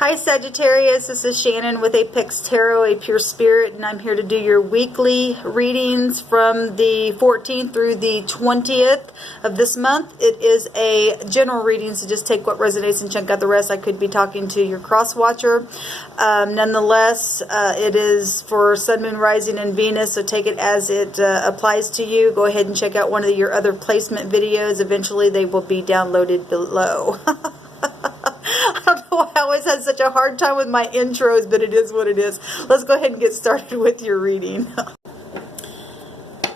Hi Sagittarius, this is Shannon with Apex Tarot, a pure spirit, and I'm here to do your weekly readings from the 14th through the 20th of this month. It is a general reading, so just take what resonates and chunk out the rest. I could be talking to your cross watcher. Nonetheless, it is for Sun, Moon, Rising, and Venus, so take it as it applies to you. Go ahead and check out one of your other placement videos. Eventually, they will be downloaded below. I don't know why I always had such a hard time with my intros, but it is what it is. Let's go ahead and get started with your reading.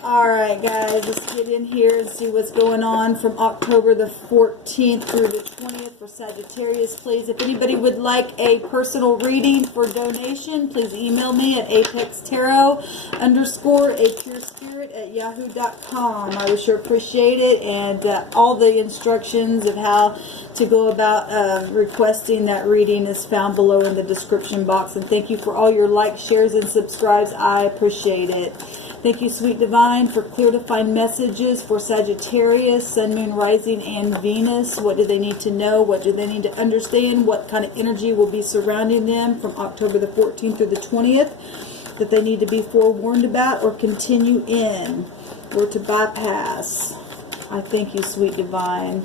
Alright guys, let's get in here and see what's going on from October the 14th through the 20th for Sagittarius, please. If anybody would like a personal reading for donation, please email me at apextarot_a purespirit@yahoo.com. I would sure appreciate it, and all the instructions of how to go about requesting that reading is found below in the description box. And thank you for all your likes, shares, and subscribes. I appreciate it. Thank you, Sweet Divine, for clear defined messages for Sagittarius, Sun, Moon, Rising, and Venus. What do they need to know? What do they need to understand? What kind of energy will be surrounding them from October the 14th through the 20th that they need to be forewarned about or continue in or to bypass? I thank you, Sweet Divine,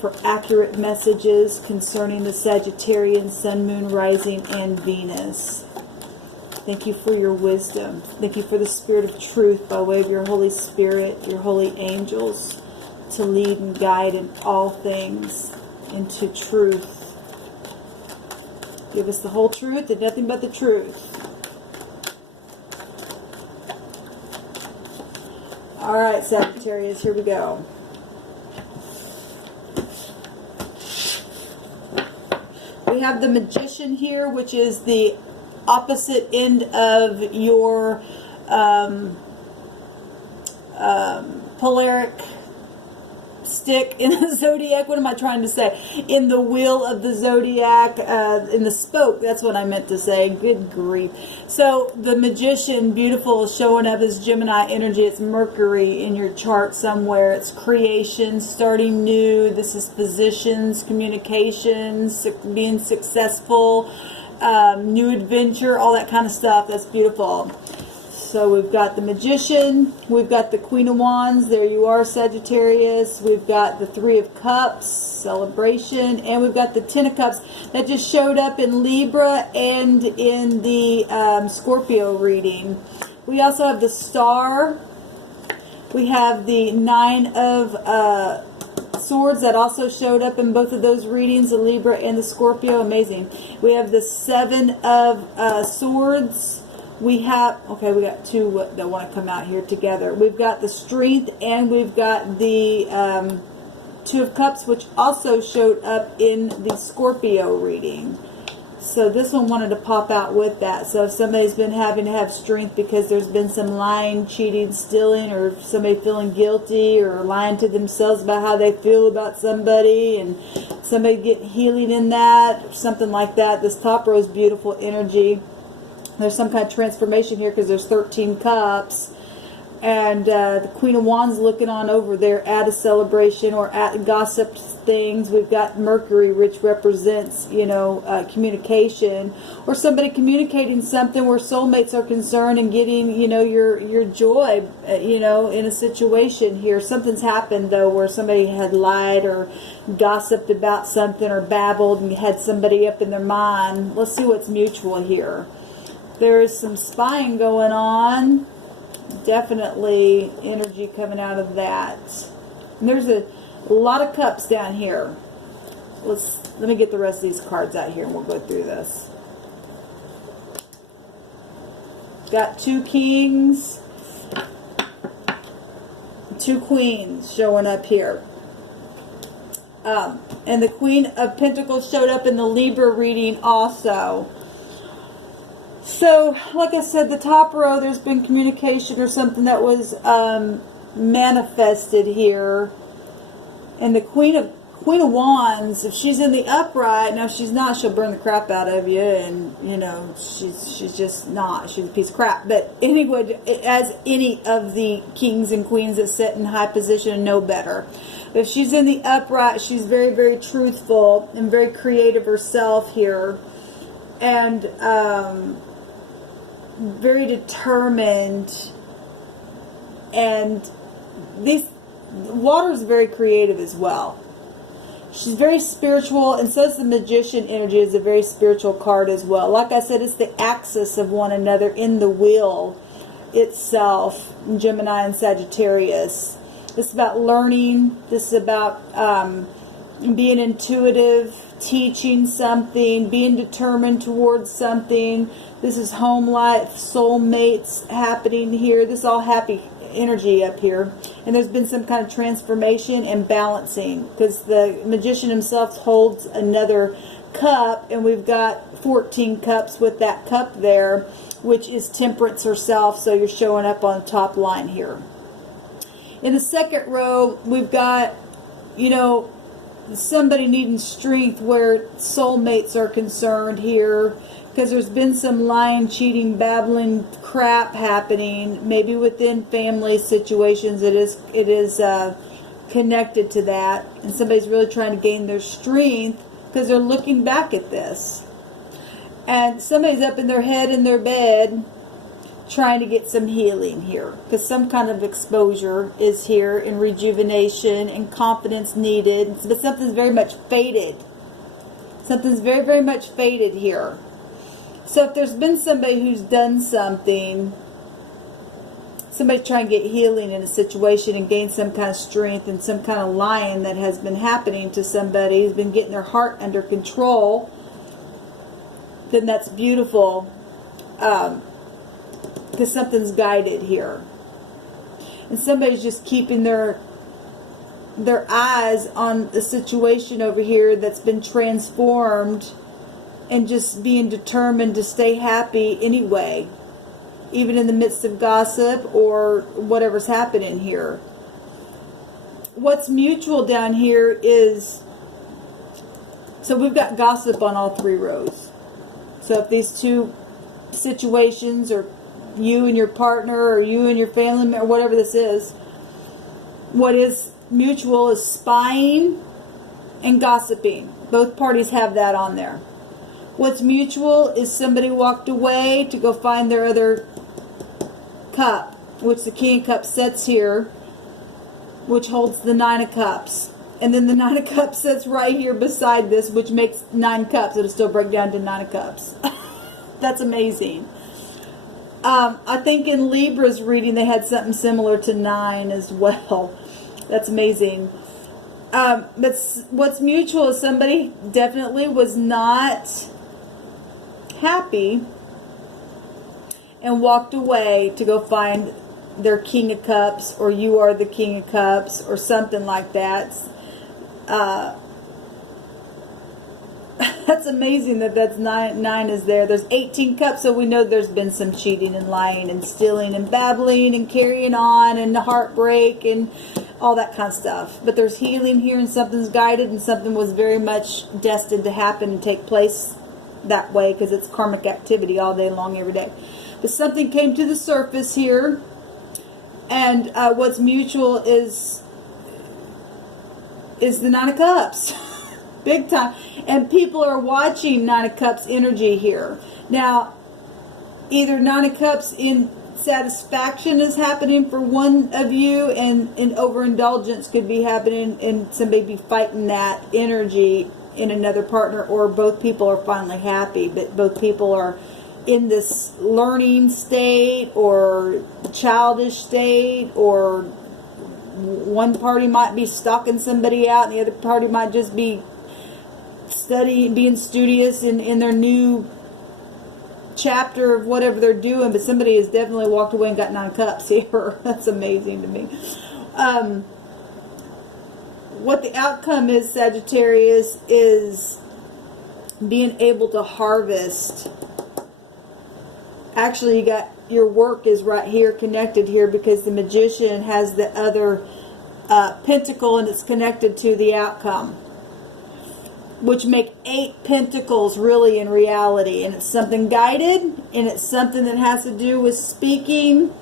for accurate messages concerning the Sagittarian, Sun, Moon, Rising, and Venus. Thank you for your wisdom. Thank you for the spirit of truth by way of your Holy Spirit, your holy angels, to lead and guide in all things into truth. Give us the whole truth and nothing but the truth. All right, Sagittarius, here we go. We have the Magician here, which is the opposite end of your polaric stick in the zodiac. What am I trying to say? In the wheel of the zodiac, in the spoke. That's what I meant to say. Good grief. So the Magician, beautiful, showing up as Gemini energy. It's Mercury in your chart somewhere. It's creation, starting new. This is positions, communications, being successful, new adventure, all that kind of stuff. That's beautiful. So we've got the Magician, we've got the Queen of Wands, there you are, Sagittarius, we've got the Three of Cups, celebration, and we've got the Ten of Cups that just showed up in Libra and in the Scorpio reading. We also have the Star, we have the Nine of Swords that also showed up in both of those readings, the Libra and the Scorpio. Amazing. We have the Seven of Swords. We have, okay, we got two that want to come out here together. We've got the Strength, and we've got the Two of Cups, which also showed up in the Scorpio reading. So this one wanted to pop out with that. So if somebody's been having to have strength because there's been some lying, cheating, stealing, or somebody feeling guilty or lying to themselves about how they feel about somebody, and somebody getting healing in that, or something like that, this top row is beautiful energy. There's some kind of transformation here because there's 13 cups. And the Queen of Wands looking on over there at a celebration or at gossip things. We've got Mercury, which represents, you know, communication, or somebody communicating something where soulmates are concerned and getting, you know, your joy, you know, in a situation here. Something's happened though where somebody had lied or gossiped about something or babbled and had somebody up in their mind. Let's see what's mutual here. There is some spying going on. Definitely energy coming out of that. And there's a lot of cups down here. Let me get the rest of these cards out here and we'll go through this. Got two kings, two queens showing up here. And the Queen of Pentacles showed up in the Libra reading also. So, like I said, the top row, there's been communication or something that was manifested here. And the Queen of Wands, if she's in the upright, now she's not, she'll burn the crap out of you, and, you know, she's just not. She's a piece of crap. But anyway, as any of the kings and queens that sit in high position and know better. If she's in the upright, she's very, very truthful and very creative herself here. and very determined. And this water is very creative as well. She's very spiritual, and so is the Magician energy, is a very spiritual card as well. Like I said, it's the axis of one another in the wheel itself, Gemini and Sagittarius. This is about learning. This is about being intuitive, teaching something, being determined towards something. This is home life, soulmates happening here. This is all happy energy up here, and there's been some kind of transformation and balancing, because the Magician himself holds another cup, and we've got 14 cups with that cup there, which is Temperance herself. So you're showing up on the top line here. In the second row, we've got, you know, somebody needing strength where soulmates are concerned here, because there's been some lying, cheating, babbling crap happening, maybe within family situations. It is connected to that, and somebody's really trying to gain their strength because they're looking back at this, and somebody's up in their head in their bed trying to get some healing here, because some kind of exposure is here, and rejuvenation and confidence needed, but something's very much faded. Something's very, very much faded here. So if there's been somebody who's done something, somebody trying to get healing in a situation and gain some kind of strength, and some kind of lying that has been happening to somebody who's been getting their heart under control, then that's beautiful, because something's guided here. And somebody's just keeping their eyes on the situation over here that's been transformed, and just being determined to stay happy anyway, even in the midst of gossip or whatever's happening here. What's mutual down here is, so we've got gossip on all three rows. So if these two situations, or you and your partner, or you and your family member, or whatever this is, what is mutual is spying and gossiping. Both parties have that on there. What's mutual is somebody walked away to go find their other cup, which the King of Cups sets here, which holds the Nine of Cups. And then the Nine of Cups sits right here beside this, which makes 9 cups. It'll still break down to 9 of Cups. That's amazing. I think in Libra's reading they had something similar to 9 as well. That's amazing. But what's mutual is somebody definitely was not happy and walked away to go find their King of Cups, or you are the King of Cups, or something like that. That's amazing that that's 9 is there. There's 18 cups, so we know there's been some cheating and lying and stealing and babbling and carrying on and heartbreak and all that kind of stuff. But there's healing here, and something's guided, and something was very much destined to happen and take place that way, because it's karmic activity all day long, every day. But something came to the surface here, and what's mutual is the Nine of Cups. Big time. And people are watching Nine of Cups energy here. Now, either Nine of Cups in satisfaction is happening for one of you, and overindulgence could be happening, and somebody be fighting that energy in another partner, or both people are finally happy, but both people are in this learning state or childish state, or one party might be stalking somebody out and the other party might just be studying, being studious in their new chapter of whatever they're doing, but somebody has definitely walked away and got 9 cups here. That's amazing to me. What the outcome is, Sagittarius, is being able to harvest. Actually, you got your work is right here, connected here, because the Magician has the other pentacle, and it's connected to the outcome, which make 8 pentacles really in reality. And it's something guided, and it's something that has to do with speaking,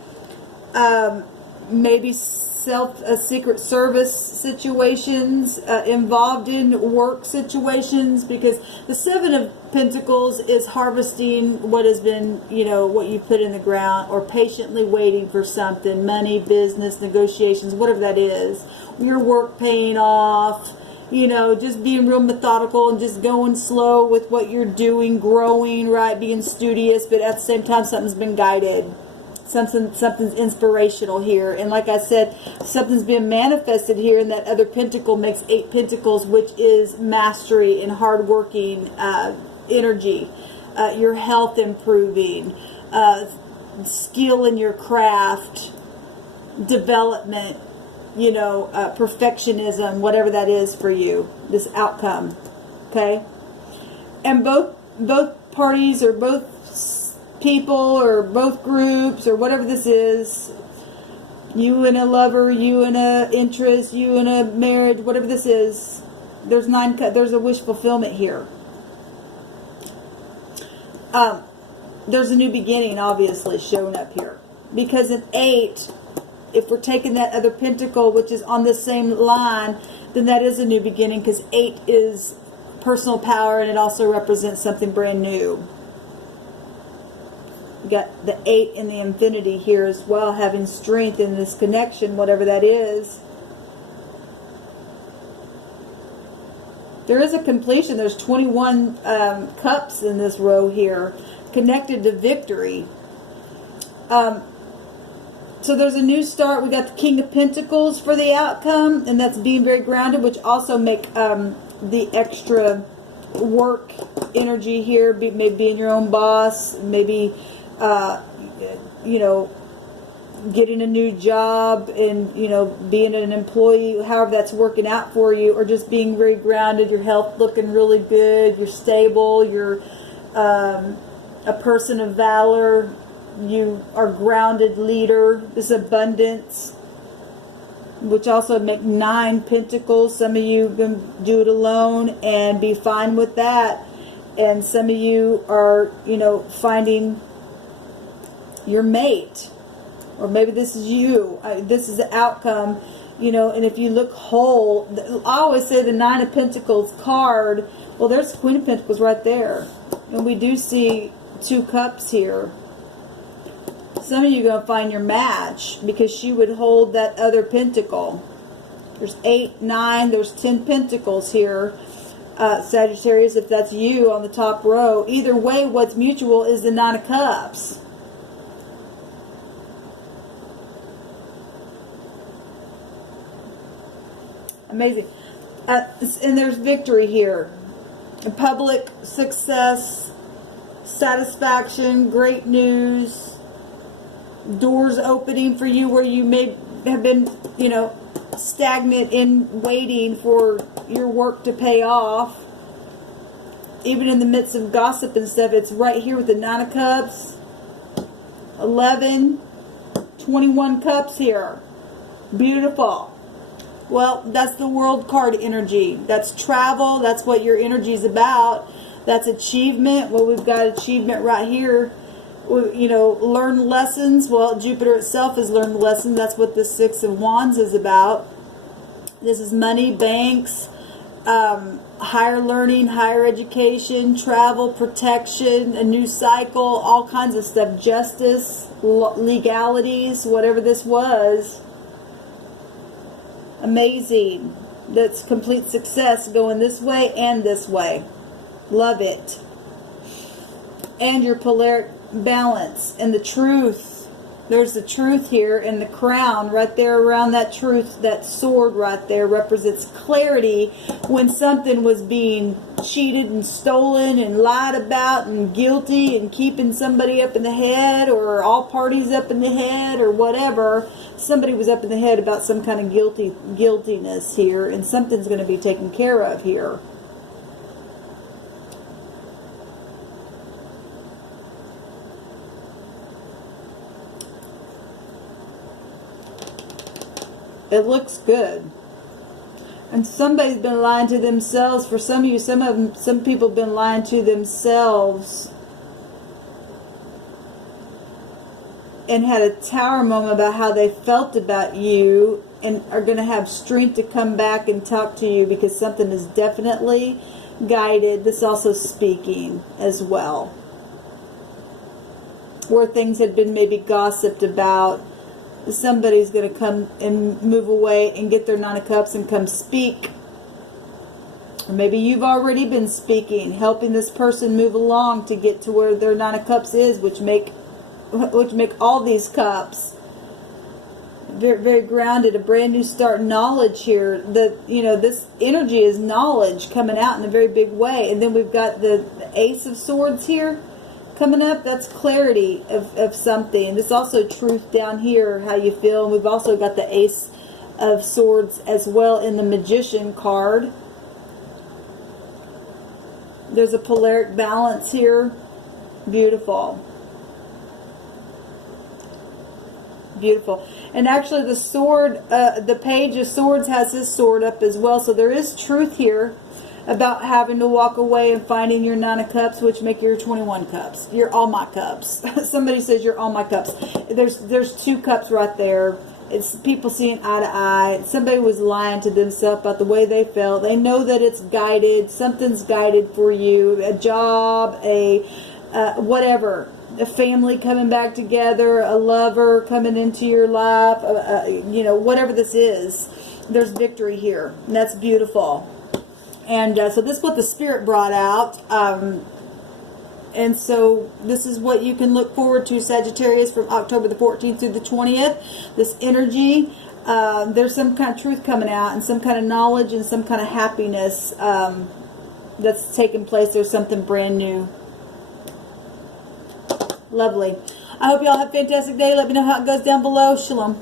maybe secret service situations, involved in work situations, because the Seven of Pentacles is harvesting what has been, you know, what you put in the ground, or patiently waiting for something, money, business, negotiations, whatever that is, your work paying off, you know, just being real methodical and just going slow with what you're doing, growing, right, being studious, but at the same time something's been guided. Something's inspirational here. And like I said, something's been manifested here, and that other pentacle makes 8 pentacles, which is mastery and hardworking energy, your health improving, skill in your craft, development, you know, perfectionism, whatever that is for you, this outcome, okay? And both parties, or both people, or both groups, or whatever this is, you and a lover, you and a interest, you and a marriage, whatever this is, there's a wish fulfillment here. There's a new beginning, obviously, showing up here, because in 8, if we're taking that other pentacle, which is on the same line, then that is a new beginning, because 8 is personal power, and it also represents something brand new. We got the 8 in the infinity here as well, having strength in this connection, whatever that is. There is a completion. There's 21 cups in this row here, connected to victory. So there's a new start. We got the King of Pentacles for the outcome, and that's being very grounded, which also make the extra work energy here, maybe being your own boss, maybe you know, getting a new job, and, you know, being an employee, however that's working out for you, or just being very grounded, your health looking really good, you're stable, you're a person of valor, you are grounded leader, this abundance, which also make 9 pentacles. Some of you can do it alone and be fine with that, and some of you are, you know, finding your mate, or maybe this is you. This is the outcome, you know. And if you look whole, I always say the 9 of Pentacles card, well, there's the Queen of Pentacles right there, and we do see 2 cups here. Some of you are going to find your match, because she would hold that other pentacle. There's 8, 9, there's 10 pentacles here, Sagittarius, if that's you on the top row. Either way, what's mutual is the 9 of Cups. Amazing. And there's victory here. Public success, satisfaction, great news, doors opening for you where you may have been, you know, stagnant in waiting for your work to pay off. Even in the midst of gossip and stuff, it's right here with the 9 of Cups, 11, 21 cups here. Beautiful. Well, that's the World card energy. That's travel. That's what your energy is about. That's achievement. Well, we've got achievement right here. You know, learn lessons. Well, Jupiter itself has learned lessons. That's what the 6 of Wands is about. This is money, banks, higher learning, higher education, travel, protection, a new cycle, all kinds of stuff. Justice, legalities, whatever this was. Amazing. That's complete success going this way and this way. Love it. And your polaric balance and the truth. There's the truth here, and the crown right there around that truth. That sword right there represents clarity when something was being cheated and stolen and lied about and guilty and keeping somebody up in the head, or all parties up in the head, or whatever. Somebody was up in the head about some kind of guiltiness here, and something's going to be taken care of here. It looks good. And somebody's been lying to themselves. For some of you, some people have been lying to themselves and had a tower moment about how they felt about you, and are going to have strength to come back and talk to you, because something is definitely guided. This also speaking as well, where things had been maybe gossiped about. Somebody's going to come and move away and get their Nine of Cups and come speak. Or maybe you've already been speaking, helping this person move along to get to where their Nine of Cups is, which make all these cups very, very grounded. A brand new start, knowledge here. This energy is knowledge coming out in a very big way. And then we've got the Ace of Swords here coming up. That's clarity of something. There's also truth down here, how you feel. And we've also got the Ace of Swords as well in the Magician card. There's a polaric balance here. Beautiful. Beautiful. And actually the sword, the Page of Swords has his sword up as well. So there is truth here about having to walk away and finding your Nine of Cups, which make your 21 cups. You're all my cups. Somebody says you're all my cups. There's two cups right there. It's people seeing eye to eye. Somebody was lying to themselves about the way they felt. They know that it's guided. Something's guided for you. A job, whatever. A family coming back together. A lover coming into your life. Whatever this is. There's victory here. And that's beautiful. And so this is what the Spirit brought out. And so this is what you can look forward to, Sagittarius, from October the 14th through the 20th. This energy, there's some kind of truth coming out and some kind of knowledge and some kind of happiness that's taking place. There's something brand new. Lovely. I hope you all have a fantastic day. Let me know how it goes down below. Shalom.